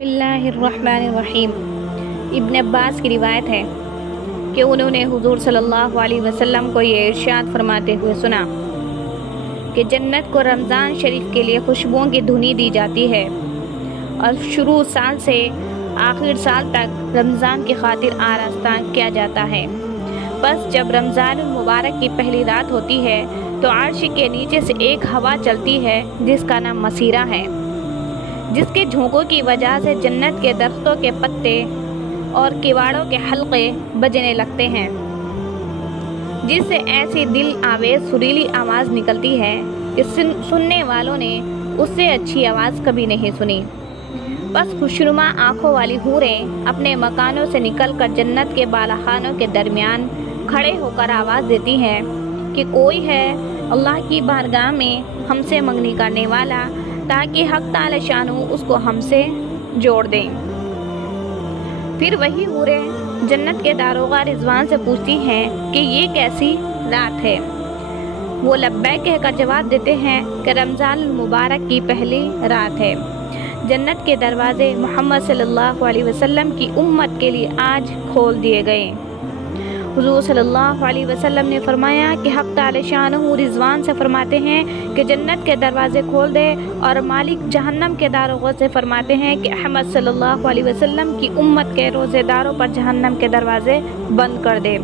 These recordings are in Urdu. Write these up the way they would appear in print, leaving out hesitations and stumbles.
بسم اللہ الرحمن الرحیم۔ ابن عباس کی روایت ہے کہ انہوں نے حضور صلی اللہ علیہ وسلم کو یہ ارشاد فرماتے ہوئے سنا کہ جنت کو رمضان شریف کے لیے خوشبوؤں کی دھنی دی جاتی ہے اور شروع سال سے آخر سال تک رمضان کی خاطر آراستہ کیا جاتا ہے۔ بس جب رمضان المبارک کی پہلی رات ہوتی ہے تو عرش کے نیچے سے ایک ہوا چلتی ہے جس کا نام مسیرہ ہے، جس کے جھونکوں کی وجہ سے جنت کے درختوں کے پتے اور کواڑوں کے حلقے بجنے لگتے ہیں، جس سے ایسی دل آویز سریلی آواز نکلتی ہے کہ سننے والوں نے اس سے اچھی آواز کبھی نہیں سنی۔ بس خوشنما آنکھوں والی حوریں اپنے مکانوں سے نکل کر جنت کے بالاخانوں کے درمیان کھڑے ہو کر آواز دیتی ہیں کہ کوئی ہے اللہ کی بارگاہ میں ہم سے منگنی کرنے والا، تاکہ حق تعالی شانہ اس کو ہم سے جوڑ دیں۔ پھر وہی حوریں جنت کے داروغہ رضوان سے پوچھتی ہیں کہ یہ کیسی رات ہے؟ وہ لبیک کہہ کر جواب دیتے ہیں کہ رمضان المبارک کی پہلی رات ہے۔ جنت کے دروازے محمد صلی اللہ علیہ وسلم کی امت کے لیے آج کھول دیے گئے۔ حضور صلی اللہ علیہ وسلم نے فرمایا کہ حق تعالی شانہ رضوان سے فرماتے ہیں کہ جنت کے دروازے کھول دے، اور مالک جہنم کے داروغوں سے فرماتے ہیں کہ احمد صلی اللہ علیہ وسلم کی امت کے روزے داروں پر جہنم کے دروازے بند کر دے۔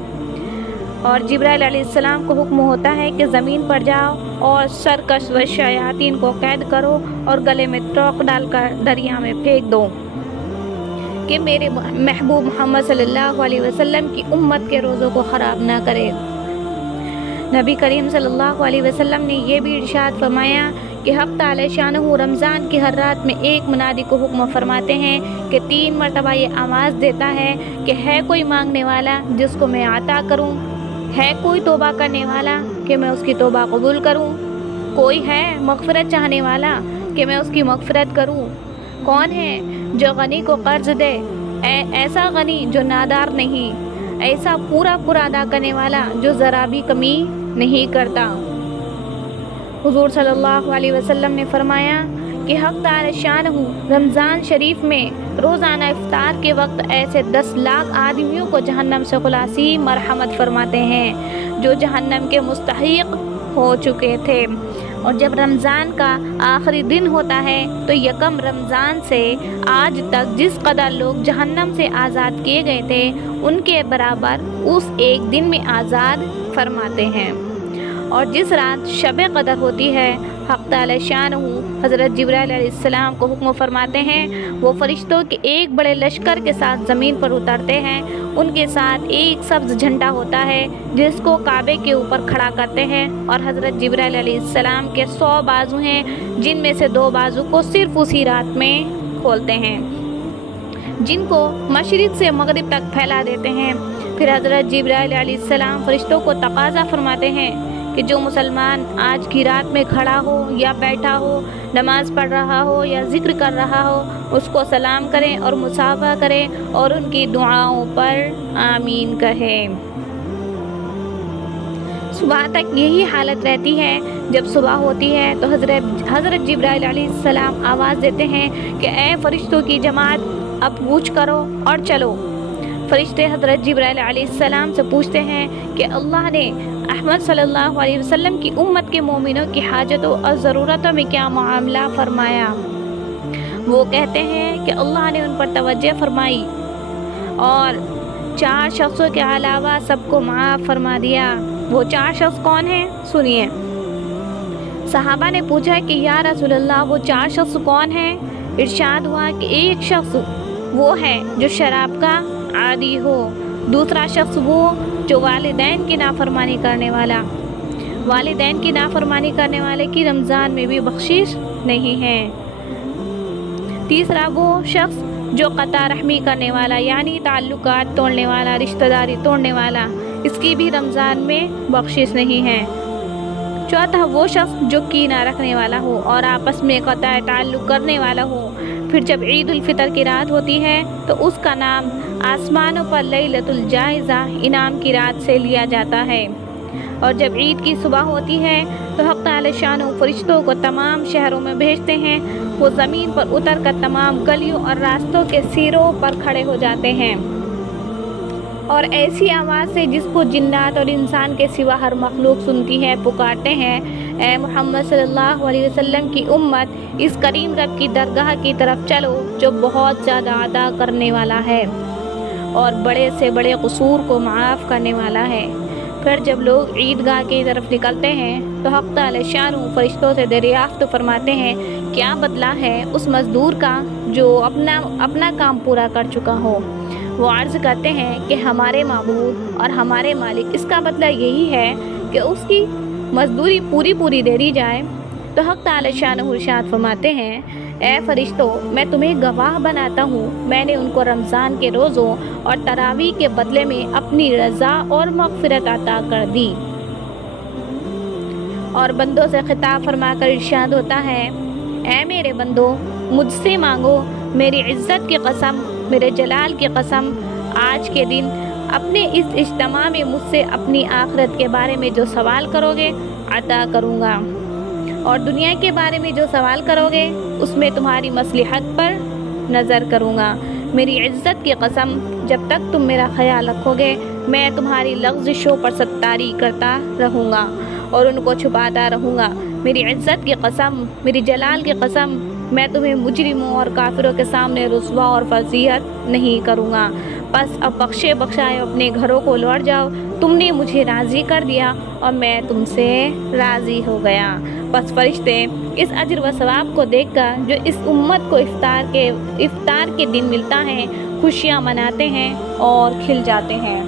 اور جبرائیل علیہ السلام کو حکم ہوتا ہے کہ زمین پر جاؤ اور سرکش و شیاطین کو قید کرو اور گلے میں توق ڈال کر دریا میں پھینک دو کہ میرے محبوب محمد صلی اللہ علیہ وسلم کی امت کے روزوں کو خراب نہ کرے۔ نبی کریم صلی اللہ علیہ وسلم نے یہ بھی ارشاد فرمایا کہ حق تعالی شانہ رمضان کی ہر رات میں ایک منادی کو حکم فرماتے ہیں کہ 3 مرتبہ یہ آواز دیتا ہے کہ ہے کوئی مانگنے والا جس کو میں عطا کروں، ہے کوئی توبہ کرنے والا کہ میں اس کی توبہ قبول کروں، کوئی ہے مغفرت چاہنے والا کہ میں اس کی مغفرت کروں، کون ہے جو غنی کو قرض دے، ایسا غنی جو نادار نہیں، ایسا پورا ادا کرنے والا جو ذرا بھی کمی نہیں کرتا۔ حضور صلی اللہ علیہ وسلم نے فرمایا کہ حق تعالی شانہ رمضان شریف میں روزانہ افطار کے وقت ایسے 10 لاکھ آدمیوں کو جہنم سے خلاصی مرحمت فرماتے ہیں جو جہنم کے مستحق ہو چکے تھے۔ اور جب رمضان کا آخری دن ہوتا ہے تو یکم رمضان سے آج تک جس قدر لوگ جہنم سے آزاد کیے گئے تھے ان کے برابر اس ایک دن میں آزاد فرماتے ہیں۔ اور جس رات شب قدر ہوتی ہے حق تعالی شانہ حضرت جبرائیل علیہ السلام کو حکم فرماتے ہیں، وہ فرشتوں کے ایک بڑے لشکر کے ساتھ زمین پر اترتے ہیں، ان کے ساتھ ایک سبز جھنڈا ہوتا ہے جس کو کعبے کے اوپر کھڑا کرتے ہیں، اور حضرت جبرائیل علیہ السلام کے 100 بازو ہیں جن میں سے 2 بازو کو صرف اسی رات میں کھولتے ہیں، جن کو مشرق سے مغرب تک پھیلا دیتے ہیں۔ پھر حضرت جبرائیل علیہ السلام فرشتوں کو تقاضا فرماتے ہیں کہ جو مسلمان آج کی رات میں کھڑا ہو یا بیٹھا ہو، نماز پڑھ رہا ہو یا ذکر کر رہا ہو، اس کو سلام کریں اور مصافحہ کریں اور ان کی دعاؤں پر آمین کہیں۔ صبح تک یہی حالت رہتی ہے۔ جب صبح ہوتی ہے تو حضرت جبرائیل علیہ السلام آواز دیتے ہیں کہ اے فرشتوں کی جماعت، اب کوچ کرو اور چلو۔ فرشتے حضرت جبرائیل علیہ السلام سے پوچھتے ہیں کہ اللہ نے احمد صلی اللہ علیہ وسلم کی امت کے مومنوں کی حاجتوں اور ضرورتوں میں کیا معاملہ فرمایا؟ وہ کہتے ہیں کہ اللہ نے ان پر توجہ فرمائی اور 4 شخصوں کے علاوہ سب کو معاف فرما دیا۔ وہ 4 شخص کون ہیں؟ سنیے۔ صحابہ نے پوچھا کہ یا رسول اللہ وہ 4 شخص کون ہیں؟ ارشاد ہوا کہ ایک شخص وہ ہے جو شراب کا عادی ہو، دوسرا شخص وہ جو والدین کی نافرمانی کرنے والا، والدین کی نافرمانی کرنے والے کی رمضان میں بھی بخشش نہیں ہے، تیسرا وہ شخص جو قطع رحمی کرنے والا یعنی تعلقات توڑنے والا، رشتہ داری توڑنے والا، اس کی بھی رمضان میں بخشش نہیں ہے، چوتھا وہ شخص جو کینہ رکھنے والا ہو اور آپس میں قطع تعلق کرنے والا ہو۔ پھر جب عید الفطر کی رات ہوتی ہے تو اس کا نام آسمانوں پر لیلۃ الجائزہ انعام کی رات سے لیا جاتا ہے۔ اور جب عید کی صبح ہوتی ہے تو حق تعالی شان فرشتوں کو تمام شہروں میں بھیجتے ہیں۔ وہ زمین پر اتر کر تمام گلیوں اور راستوں کے سیروں پر کھڑے ہو جاتے ہیں اور ایسی آواز سے جس کو جنات اور انسان کے سوا ہر مخلوق سنتی ہے پکارتے ہیں، اے محمد صلی اللہ علیہ وسلم کی امت، اس کریم رب کی درگاہ کی طرف چلو جو بہت زیادہ عطا کرنے والا ہے اور بڑے سے بڑے قصور کو معاف کرنے والا ہے۔ پھر جب لوگ عیدگاہ کی طرف نکلتے ہیں تو حق تعالی شان فرشتوں سے دریافت فرماتے ہیں کیا بدلہ ہے اس مزدور کا جو اپنا کام پورا کر چکا ہو۔ وہ عرض کرتے ہیں کہ ہمارے معبود اور ہمارے مالک، اس کا بدلہ یہی ہے کہ اس کی مزدوری پوری دے دی جائے۔ تو حق تعالی شان ارشاد فرماتے ہیں اے فرشتوں، میں تمہیں گواہ بناتا ہوں، میں نے ان کو رمضان کے روزوں اور تراویح کے بدلے میں اپنی رضا اور مغفرت عطا کر دی۔ اور بندوں سے خطاب فرما کر ارشاد ہوتا ہے اے میرے بندو، مجھ سے مانگو، میری عزت کی قسم، میرے جلال کی قسم، آج کے دن اپنے اس اجتماع میں مجھ سے اپنی آخرت کے بارے میں جو سوال کرو گے عطا کروں گا، اور دنیا کے بارے میں جو سوال کرو گے اس میں تمہاری مصلحت پر نظر کروں گا۔ میری عزت کی قسم، جب تک تم میرا خیال رکھو گے میں تمہاری لغزشوں پر ستاری کرتا رہوں گا اور ان کو چھپاتا رہوں گا۔ میری عزت کی قسم، میری جلال کی قسم، میں تمہیں مجرموں اور کافروں کے سامنے رسوا اور فضیحت نہیں کروں گا۔ بس اب بخشے بخشائے اپنے گھروں کو لوٹ جاؤ، تم نے مجھے راضی کر دیا اور میں تم سے راضی ہو گیا۔ بس فرشتے اس اجر و ثواب کو دیکھ کر جو اس امت کو افطار کے دن ملتا ہے خوشیاں مناتے ہیں اور کھل جاتے ہیں۔